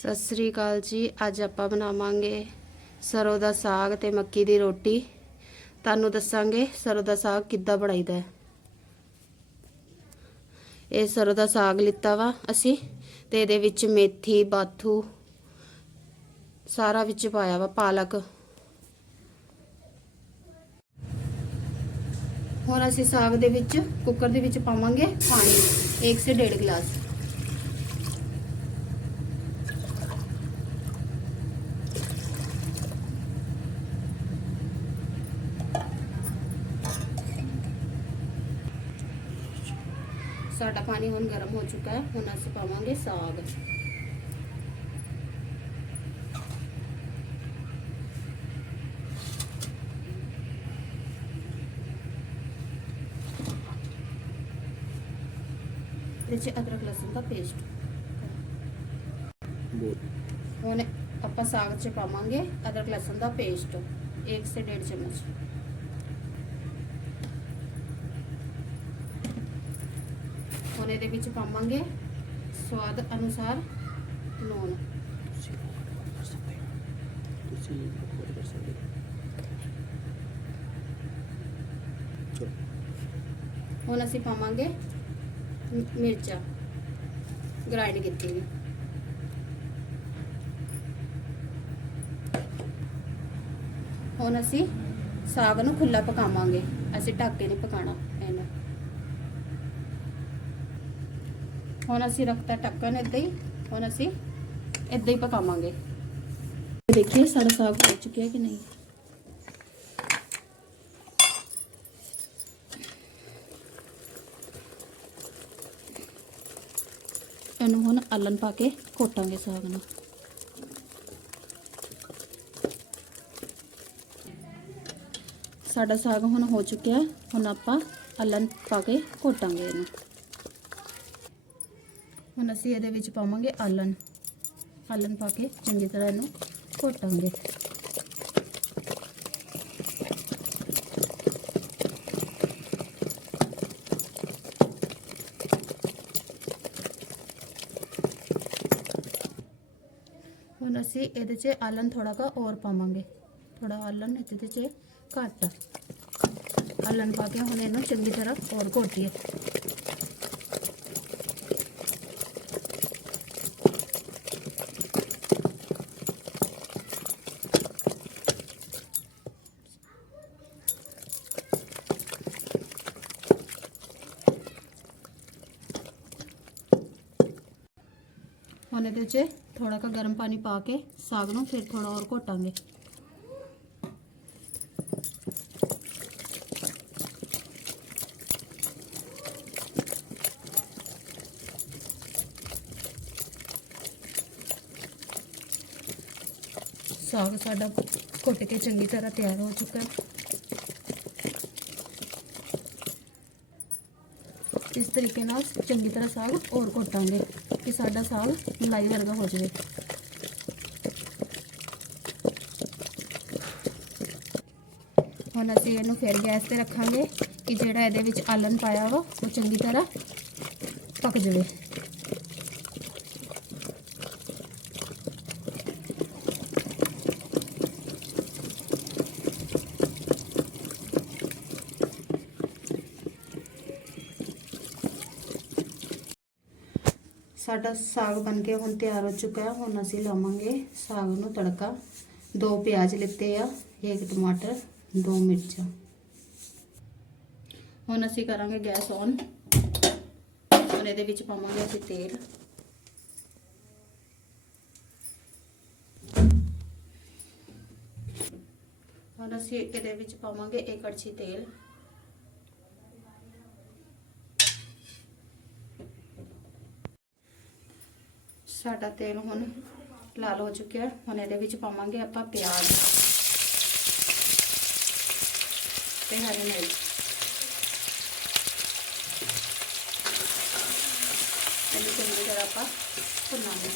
ਸਤਿ ਸ੍ਰੀ ਅਕਾਲ ਜੀ। ਅੱਜ ਆਪਾਂ ਬਣਾਵਾਂਗੇ ਸਰੋਂ ਦਾ ਸਾਗ ਤੇ ਮੱਕੀ ਦੀ ਰੋਟੀ। ਤੁਹਾਨੂੰ ਦੱਸਾਂਗੇ ਸਰੋਂ ਦਾ ਸਾਗ ਕਿੱਦਾਂ ਬਣਾਈਦਾ ਹੈ। ਇਹ ਸਰੋਂ ਦਾ ਸਾਗ ਲਿੱਤਾ ਵਾ ਅਸੀਂ ਤੇ ਇਹਦੇ ਵਿੱਚ ਮੇਥੀ, ਬਾਥੂ ਸਾਰਾ ਵਿੱਚ ਪਾਇਆ ਵਾ ਪਾਲਕ। ਹੁਣ ਅਸੀਂ ਸਾਗ ਦੇ ਵਿੱਚ, ਕੁੱਕਰ ਦੇ ਵਿੱਚ ਪਾਵਾਂਗੇ ਪਾਣੀ। 1 ਸੇ 1.5 ਗਲਾਸ। ਸਾਡਾ ਪਾਣੀ ਹੁਣ ਗਰਮ ਹੋ ਚੁੱਕਾ ਹੈ ਹੁਣ ਅਸੀਂ ਪਾਵਾਂਗੇ ਸਾਗ ਇਹਦੇ 'ਚ ਅਦਰਕ ਲਸਣ ਦਾ ਪੇਸਟ ਬੋਲ ਹੁਣ ਆਪਾਂ ਸਾਗ 'ਚ ਪਾਵਾਂਗੇ ਅਦਰਕ ਲਸਣ ਦਾ ਪੇਸਟ 1 ਸੇ 1.5 ਚਮਚ ਹੁਣ ਇਹਦੇ ਵਿੱਚ ਪਾਵਾਂਗੇ। ਸਵਾਦ ਅਨੁਸਾਰ ਲੂਣ ਤੁਸੀਂ ਕਰ ਸਕਦੇ ਚਲੋ। ਹੁਣ ਅਸੀਂ ਪਾਵਾਂਗੇ ਮਿਰਚਾਂ। ਗ੍ਰਾਈਂਡ ਕੀਤੀ ਵੀ ਹੁਣ ਅਸੀਂ ਸਾਗ ਨੂੰ ਖੁੱਲਾ ਪਕਾਵਾਂਗੇ। ਅਸੀਂ ਢੱਕ ਕੇ ਨਹੀਂ ਪਕਾਣਾ ਇਹਨੂੰ। ਹੁਣ ਅਸੀਂ ਰੱਖਤਾ ਢੱਕਣ ਏਦਾਂ ਹੀ, ਹੁਣ ਅਸੀਂ ਏਦਾਂ ਹੀ ਪਕਾਵਾਂਗੇ। ਦੇਖੀਏ ਸਾਡਾ ਸਾਗ ਹੋ ਚੁੱਕਿਆ ਕਿ ਨਹੀਂ। ਇਹਨੂੰ ਹੁਣ ਆਲਣ ਪਾ ਕੇ ਘੋਟਾਂਗੇ ਸਾਗ ਨੂੰ। ਸਾਡਾ ਸਾਗ ਹੁਣ ਹੋ ਚੁੱਕਿਆ, ਹੁਣ ਆਪਾਂ ਆਲਣ ਪਾ ਕੇ ਘੋਟਾਂਗੇ ਇਹਨੂੰ। ਹੁਣ ਅਸੀਂ ਇਹਦੇ ਵਿੱਚ ਪਾਵਾਂਗੇ ਆਲਣ ਆਲਣ ਪਾ ਕੇ ਚੰਗੀ ਤਰ੍ਹਾਂ ਇਹਨੂੰ ਘੋਟਾਂਗੇ ਹੁਣ ਅਸੀਂ ਇਹਦੇ 'ਚ ਆਲਣ ਥੋੜਾ ਕਾ ਹੋਰ ਪਾਵਾਂਗੇ ਥੋੜਾ ਆਲਣ ਇਹਦੇ 'ਚ ਘੱਟ ਆਲਣ ਪਾ ਕੇ ਹੁਣ ਇਹਨੂੰ ਚੰਗੀ ਤਰ੍ਹਾਂ ਹੋਰ ਘੋਟੀਏ ਹੁਣ ਇਹਦੇ 'ਚ ਥੋੜਾ ਕਾ ਗਰਮ ਪਾਣੀ ਪਾ ਕੇ ਸਾਗ ਨੂੰ ਫਿਰ ਥੋੜਾ ਹੋਰ ਘੋਟਾਂਗੇ ਸਾਗ ਸਾਡਾ ਘੁੱਟ ਕੇ ਚੰਗੀ ਤਰ੍ਹਾਂ ਤਿਆਰ ਹੋ ਚੁੱਕਾ ਹੈ ਇਸ ਤਰੀਕੇ ਨਾਲ ਚੰਗੀ ਤਰ੍ਹਾਂ ਸਾਗ ਹੋਰ ਘੋਟਾਂਗੇ ਕਿ ਸਾਡਾ ਸਾਗ ਮਲਾਈ ਵਰਗਾ ਹੋ ਜਾਵੇ। ਹੁਣ ਅਸੀਂ ਇਹਨੂੰ ਫਿਰ ਗੈਸ ਤੇ ਰੱਖਾਂਗੇ ਕਿ ਜਿਹੜਾ ਇਹਦੇ ਵਿੱਚ ਆਲਣ ਪਾਇਆ ਵਾ, ਉਹ ਚੰਗੀ ਤਰ੍ਹਾਂ ਪੱਕ ਜਾਵੇ। ਸਾਡਾ ਸਾਗ ਬਣ ਕੇ ਹੁਣ ਤਿਆਰ ਹੋ ਚੁੱਕਾ ਹੈ ਹੁਣ ਅਸੀਂ ਲਾਵਾਂਗੇ ਸਾਗ ਨੂੰ ਤੜਕਾ ਦੋ ਪਿਆਜ਼ ਲਿੱਤੇ ਆ ਇੱਕ ਟਮਾਟਰ ਦੋ ਮਿਰਚਾਂ ਹੁਣ ਅਸੀਂ ਕਰਾਂਗੇ ਗੈਸ ਔਨ ਹੁਣ ਇਹਦੇ ਵਿੱਚ ਪਾਵਾਂਗੇ ਅਸੀਂ ਤੇਲ ਹੁਣ ਅਸੀਂ ਇਹਦੇ ਵਿੱਚ ਪਾਵਾਂਗੇ ਇੱਕ ਕੜਛੀ ਤੇਲ ਸਾਡਾ ਤੇਲ ਹੁਣ ਲਾਲ ਹੋ ਚੁੱਕਿਆ ਹੈ। ਹੁਣ ਇਹਦੇ ਵਿੱਚ ਪਾਵਾਂਗੇ ਆਪਾਂ ਪਿਆਜ਼ ਤੇ ਹਰੀ ਮਿਰਚ ਇਹਨੂੰ ਚੰਗੀ ਤਰ੍ਹਾਂ ਆਪਾਂ ਭੁੰਨਾਂਗੇ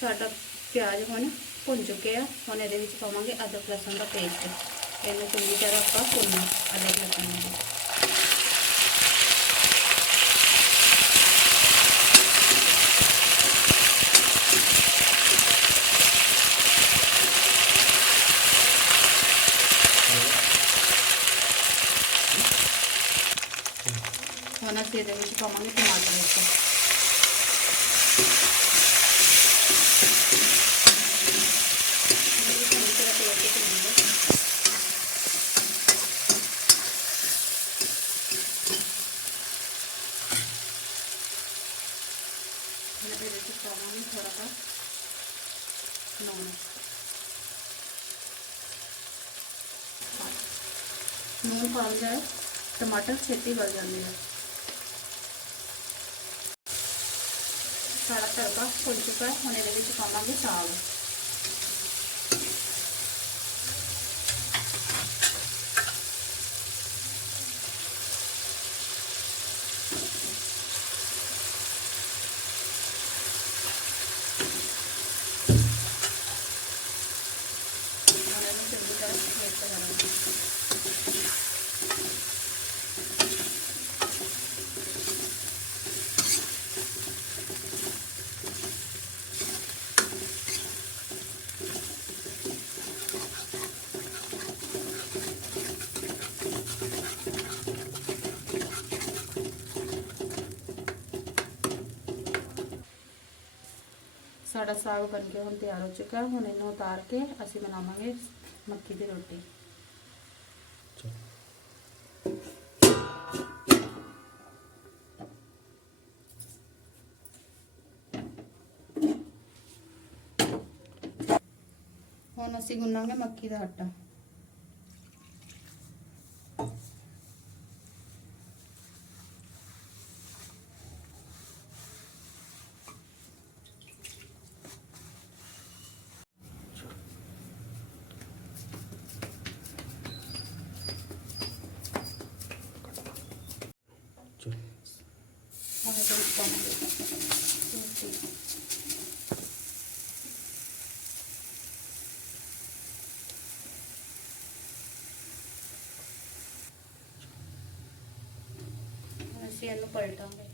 ਸਾਡਾ ਪਿਆਜ਼ ਹੁਣ ਭੁੰਨ ਚੁੱਕੇ ਆ ਹੁਣ ਇਹਦੇ ਵਿੱਚ ਪਾਵਾਂਗੇ ਅਦਰਕ ਲਸਣ ਦਾ ਪੇਸਟ પહેલાં તો બીજા પાકું ને અલગ લગાવી Vou nascer, a gente toma muito mato. नून नून पाल जाए, टमाटर छेती गल जाते हैं। सारा तड़का खुल चुका है हम ये पावे साग। ਸਾਡਾ ਸਾਗ ਬਣ ਕੇ ਹੁਣ ਤਿਆਰ ਹੋ ਚੁੱਕਾ ਹੁਣ ਇਹਨੂੰ ਉਤਾਰ ਕੇ ਅਸੀਂ ਬਣਾਵਾਂਗੇ ਮੱਕੀ ਦੀ ਰੋਟੀ। ਹੁਣ ਅਸੀਂ ਗੁੰਨਾਂਗੇ ਮੱਕੀ ਦਾ ਆਟਾ। వేసుకోమండి చూసి मसाला पलटाऊंगे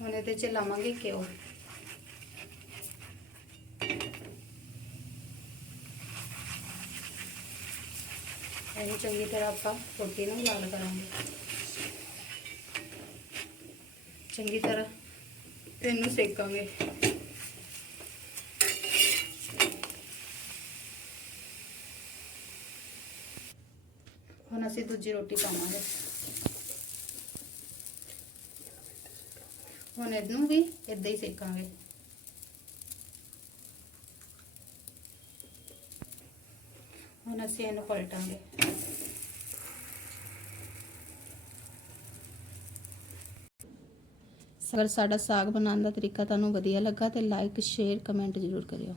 होने त्याचे लवंग घेऊ ਇਹਨੂੰ ਚੰਗੀ ਤਰ੍ਹਾਂ ਆਪਾਂ ਰੋਟੀ ਨੂੰ ਲਾਲ ਕਰਾਂਗੇ। ਚੰਗੀ ਤਰ੍ਹਾਂ ਇਹਨੂੰ ਸੇਕਾਂਗੇ। ਹੁਣ ਅਸੀਂ ਦੂਜੀ ਰੋਟੀ ਪਾਵਾਂਗੇ। ਹੁਣ ਇਹਨੂੰ ਵੀ ਇਦਾਂ ਹੀ ਸੇਕਾਂਗੇ। ਹੁਣ ਅਸੀਂ ਇਹਨੂੰ ਪਲਟਾਂਗੇ। ਅਗਰ ਸਾਡਾ ਸਾਗ ਬਣਾਉਣ ਦਾ ਤਰੀਕਾ ਤੁਹਾਨੂੰ ਵਧੀਆ ਲੱਗਾ ਤੇ ਲਾਈਕ ਸ਼ੇਅਰ ਕਮੈਂਟ ਜ਼ਰੂਰ ਕਰਿਓ।